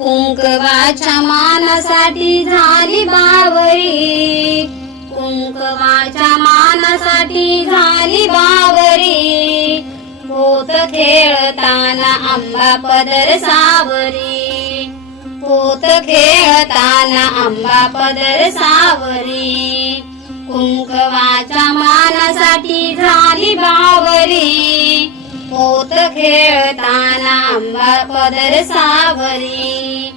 कुंकवाच्या मानासाठी झाली बावरी, कुंकवाच्या मानासाठी झाली बावरी, पोत खेळताना आंबा पदर सावरी, पोत खेळताना आंबा पदर सावरी, कुंकवाच्या मानासाठी झाली बावरी, पोत खेळताना आंबा पदर सावरी,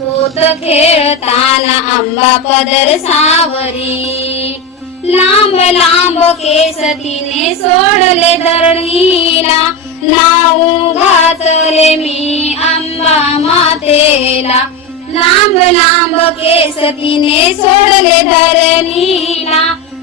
पोत खेळताना आंबा पदर सावरी, लांब लांब केस तिने सोडले धरणीला, नाव घातले मी आंबा मातेला, लांब लांब केस तिने सोडले धरणीला,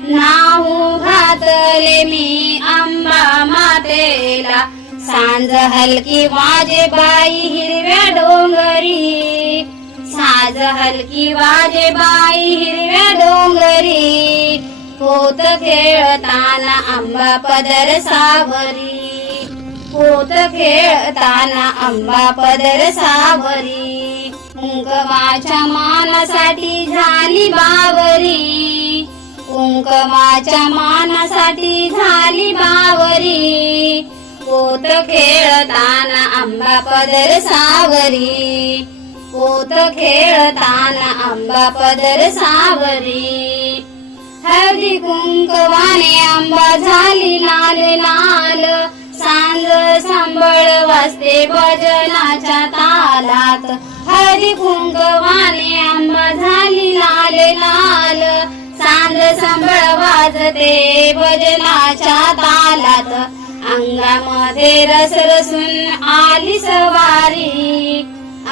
नाव घातले मी आंबा मातेला, सांज हलकी वाजे बाई हिरव्या डोंगरी, साज हलकी वाजे बाई हिरव्या डोंगरी, पोत खेळताना आंबा पदर सावरी, पोत खेळताना आंबा पदर सावरी, कुंकवाच्या मानासाठी झाली बावरी, कुंकवाच्या मानासाठी झाली बावरी, पोत खेळताना आंबा पदर सावरी, पोत खेळताना आंबा पदर सावरी, हळदी कुंकवाने आंबा झाली लाल लाल, सांज सांबळ वाजते भजनाच्या तालात, हळदी कुंकवाने आंबा झाली लाल लाल, सांज सांबळ वाजते भजनाच्या तालात, अंगामध्ये रस रसून आली सवारी,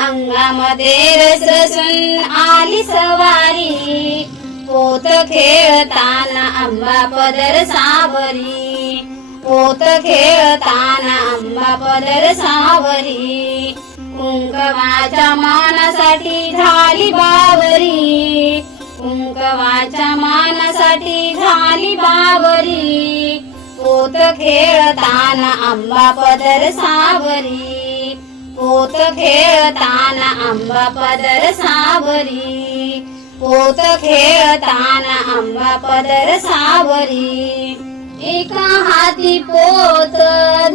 अंगामध्ये रस रसून आली सवारी, पोत खेळताना आंबा पदर सावरी, पोत खेळताना आंबा पदर सावरी, कुंकवाच्या मानासाठी झाली बावरी, कुंकवाच्या मानासाठी झाली बावरी, पोत खेळताना आंबा पदर सावरी, पोत खेळताना आंबा पदर सावरी, पोत खेळताना आंबा पदर सावरी, एका हाती पोत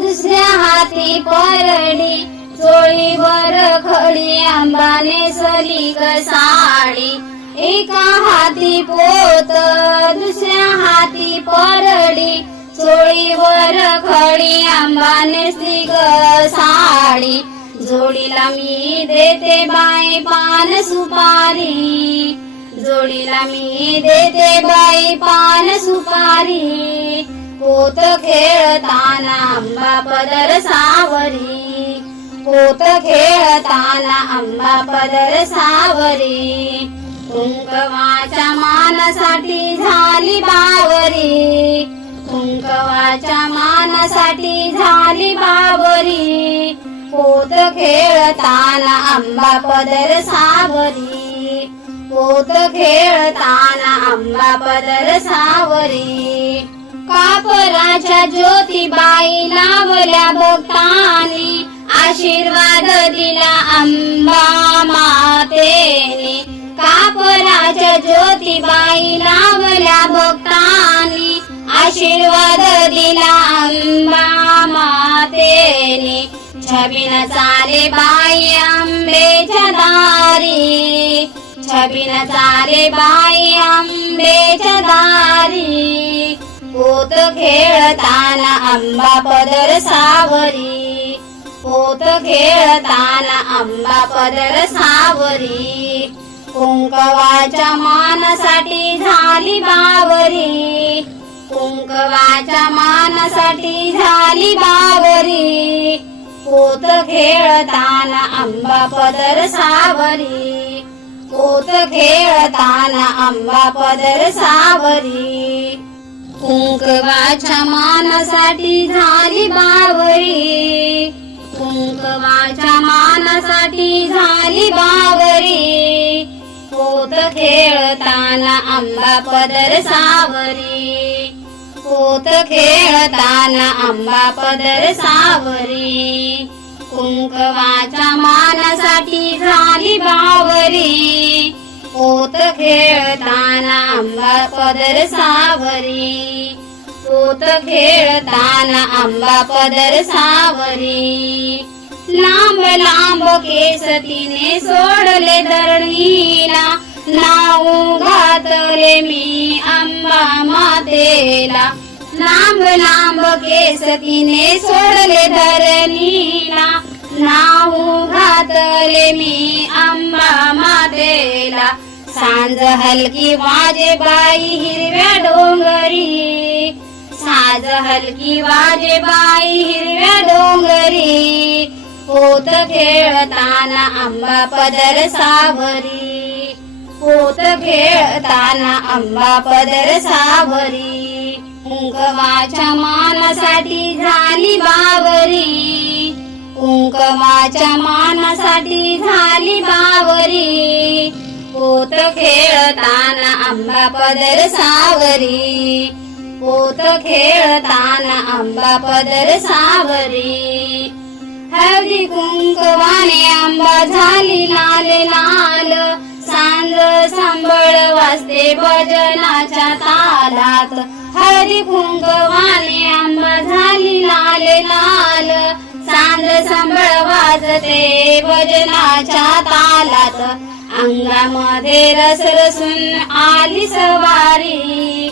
दुसऱ्या हाती परडी, चोळीवर खडी आंबाने सली साडी, एका हाती पोत दुसऱ्या हाती परडी, चोळीवर खडी आंबाने स्त्रीग साडी, जोडीला मी देते बाई पान सुपारी, जोडीला मी देते बाई पान सुपारी, पोत खेळताना आंबा पदर सावरी, पोत खेळताना आंबा पदर सावरी, कुंकवाच्या मानासाठी झाली बावरी, कुंकवाच्या मानासाठी झाली बावरी, पोत खेळताना आंबा पदर सावरी, पोत खेळताना आंबा पदर सावरी, कापराच्या ज्योतिबाई लावल्या भक्तांनी, आशीर्वाद दिला आंबा मातेने, कापराच्या ज्योतिबाई लावल्या भक्तांनी, आशीर्वाद दिला आंबा मातेने, छबिन चाले बाई आंबेच्या दारी, छबिन चाले बाई आंबेच्या दारी, पोत खेळताना आंबा पदर सावरी, पोत खेळताना आंबा पदर सावरी, कुंकवाच्या मानासाठी झाली बावरी, कुंकवाच्या मानासाठी झाली बावरी, पोत खेळताना आंबा पदर सावरी, पोत खेळताना आंबा पदर सावरी, कुंकवाच्या मानासाठी झाली बावरी, कुंकवाच्या मानासाठी झाली बावरी, पोत खेळताना आंबा पदर सावरी, पोत खेळताना आंबा पदर सावरी, कुंकवाच्या मानासाठी झाली पोत खेळताना आंबा पदर सावरी, पोत खेळताना आंबा पदर सावरी. लांब लांब केस तिने सोडले धरणीला, नाव घातले मी आंबा मातेला. लांब लांब केस तिने सोडले धरणीला, नाव घातले मी आंबा मातेला. सांज हलकी वाजे बाई हिरव्या डोंगरी, साज हलकी वाजे बाई हिरव्या डोंगरी. पोत खेळताना आंबा पदर सावरी, पोत खेळताना आंबा पदर सावरी. कुंकवाच्या मानासाठी झाली बावरी, कुंकवाच्या मानासाठी झाली बावरी. पोत खेळताना आंबा पदर सावरी, पोत खेळताना आंबा पदर सावरी. हळदी कुंकवाने आंबा झाली लाल लाल, सांज सांबळ वाजते भजनाच्या तालात. हळदी कुंकवाने आंबा झाली लाल लाल, सांज सांबळ वाजते भजनाच्या तालात. अंगामध्ये रस रसून आली सवारी,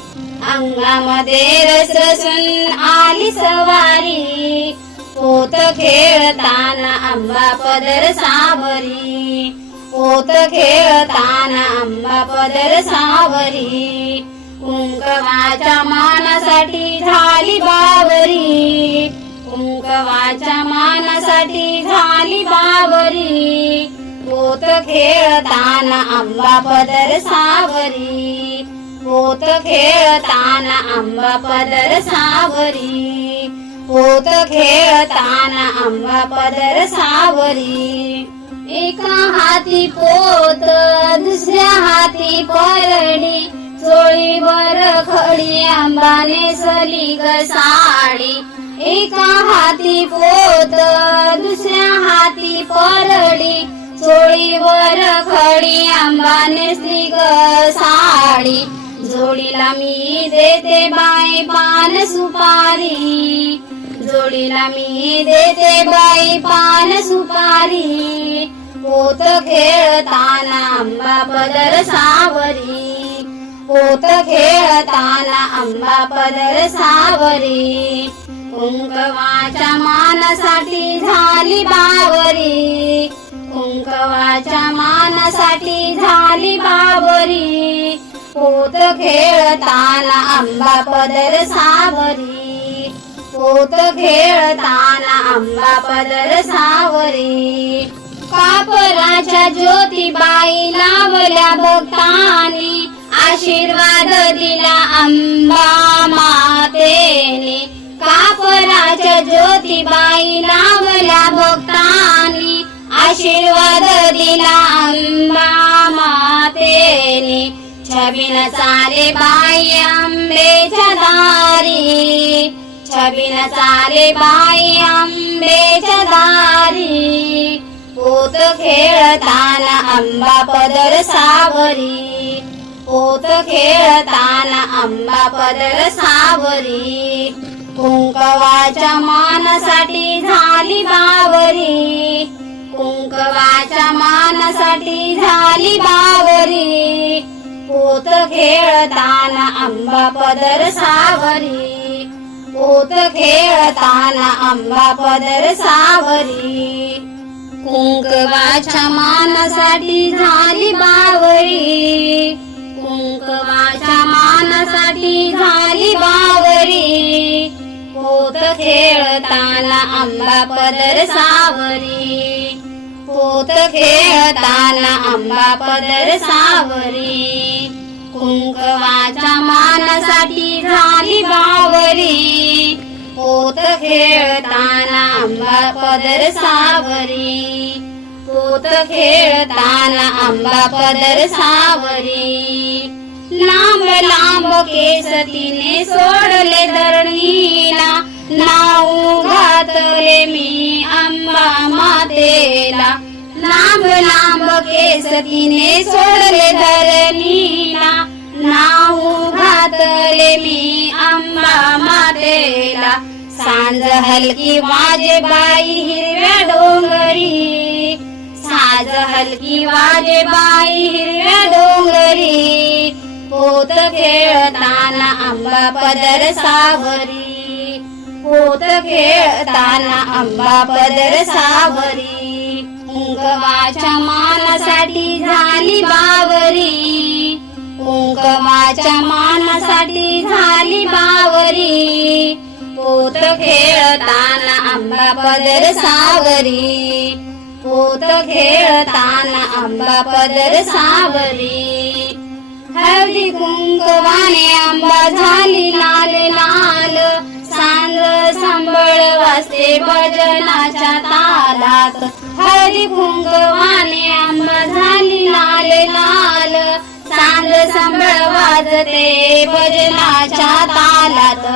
अंगामध्ये रस रसून आली सवारी. पोत खेळताना आंबा पदर सावरी, पोत खेळताना आंबा पदर सावरी. कुंकवाच्या मानासाठी झाली बावरी, कुंकवाच्या मानासाठी झाली बावरी. पोत खेळताना आंबा पदर सावरी, पोत खेळताना आंबा पदर सावरी. पोत खेळताना आंबा पदर सावरी. एका हाती पोत दुसऱ्या हाती परडी, चोळीवर खडी आंबा नेसली ग साडी. एका हाती पोत दुसऱ्या हाती परडी, चोळीवर खडी आंबा नेसली ग साडी. जोडीला मी देते बाई पान सुपारी, जोडीला मी देते बाई पान सुपारी. पोत खेळताना आंबा पदर सावरी, पोत खेळताना आंबा पदर सावरी. कुंकवाच्या मानासाठी झाली बावरी, कुंकवाच्या मानासाठी झाली बावरी. पोत खेळताना आंबा पदर सावरी, पोत खेळताना आंबा पदर सावरी. कापराच्या ज्योतिबाई लावल्या भक्तांनी, आशीर्वाद दिला आंबा मातेने. कापराच्या ज्योतिबाई लावल्या भक्तांनी, आशीर्वाद दिला आंबा मातेने. छबिन चाले बाई आंबेच्या दारी, छबिन चाले बाई आंबेच्या दारी. पोत खेळताना आंबा पदर सावरी, पोत खेळताना आंबा पदर सावरी. कुंकवाच्या मानासाठी झाली बावरी, कुंकवाच्या मानासाठी झाली बावरी. पोत खेळताना आंबा पदर सावरी, पोत खेळताना आंबा पदर सावरी. कुंकवाच्या मानासाठी झाली बावरी, कुंकवाच्या मानासाठी झाली बावरी. पोत खेळताना आंबा पदर सावरी, पोत खेळताना आंबा पदर सावरी. कुंकवाच्या मानासाठी झाली बावरी, पोत खेळताना आंबा पदर सावरी. पोत खेळताना आंबा पदर सावरी. लांब लांब केस तिने सोडले धरणीला, नाव घातले मी आंबा मातेला. लांब लांब केस सतीने सोडले धरणीला, नाव घातले मी अंबा मातेला. सांज हलकी वाजे बाई हिरव्या डोंगरी, साज हलकी वाजे बाई हिरव्या डोंगरी. पोत खेळताना आंबा पदर सावरी, पोत खेळताना आंबा पदर सावरी. कुंकवाच्या मानासाठी झाली बावरी, कुंकवाच्या मानासाठी झाली बावरी. पोत खेळताना आंबा पदर सावरी, पोत खेळताना आंबा पदर सावरी. हळदी कुंकवाने आंबा झाली लाल लाल, सांज संबळ वाजते भजनाच्या तालात. हळदी कुंकवाने आंबा झाली लाल लाल, सांज संबळ वाजते भजनाच्या तालात.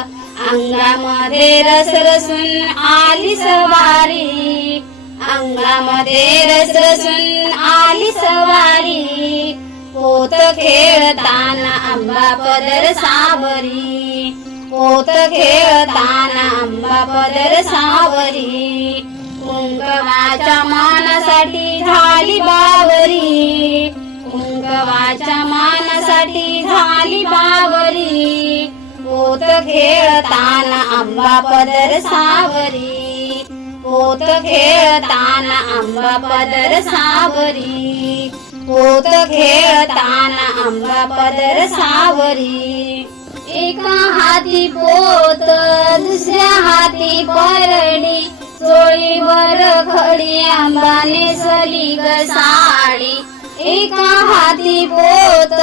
अंगामध्ये रस रसून आली सवारी, अंगामध्ये रस रसून आली सवारी. पोत खेळताना आंबा पदर सावरी, पोत खेळताना आंबा पदर सावरी. कुंकवाच्या मानासाठी झाली बावरी, कुंकवाच्या मानासाठी झाली बावरी. पोत खेळताना आंबा पदर सावरी, पोत खेळताना आंबा पदर सावरी. पोत खेळताना आंबा पदर सावरी. एका हाती पोत दुसऱ्या हाती परडी, चोळीवर खडी आंबा नेसली ग साडी. एका हाती पोत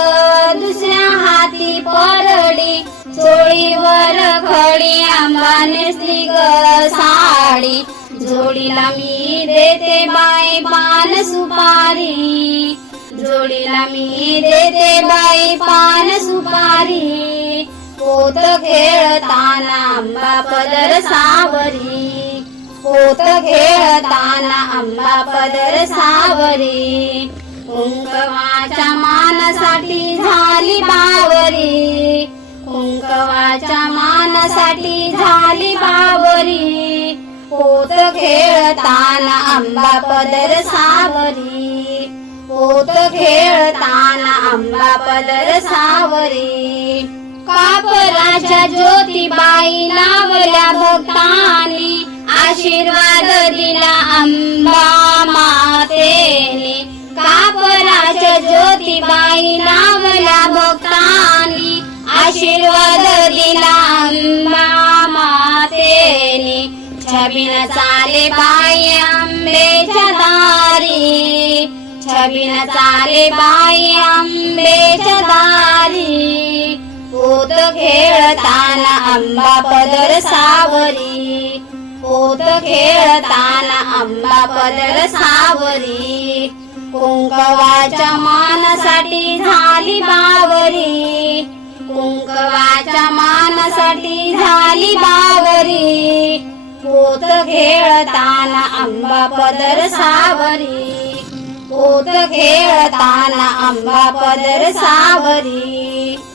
दुसऱ्या हाती परडी, चोळीवर खडी आंबा नेसली ग साडी. जोडीला मी देते बाई पान सुपारी, जोडीला मी देते बाई पान सुपारी. पोत खेळताना आंबा पदर सावरी, पोत खेळताना आंबा पदर सावरी. कुंकवाच्या मानासाठी झाली बावरी, कुंकवाच्या मानासाठी झाली बावरी. पोत खेळताना आंबा पदर सावरी, पोत खेळताना आंबा पदर सावरी. कापराच्या ज्योतिबाई लावल्या भक्तांनी, आशीर्वाद दिला अंबा मातेने. कापराच्या ज्योतिबाई लावल्या भक्तांनी, आशीर्वाद दिला अंबा मातेने. छबिन चाले बाई आंबेच्या दारी, छबिन चाले बाई आंबेच्या दारी. पोत खेळताना आंबा पदर सावरी, पोत खेळताना आंबा पदर सावरी. कुंकवाच्या मानासाठी झाली बावरी, कुंकवाच्या मानासाठी झाली बावरी. पोत खेळताना आंबा पदर सावरी, पोत खेळताना आंबा पदर सावरी.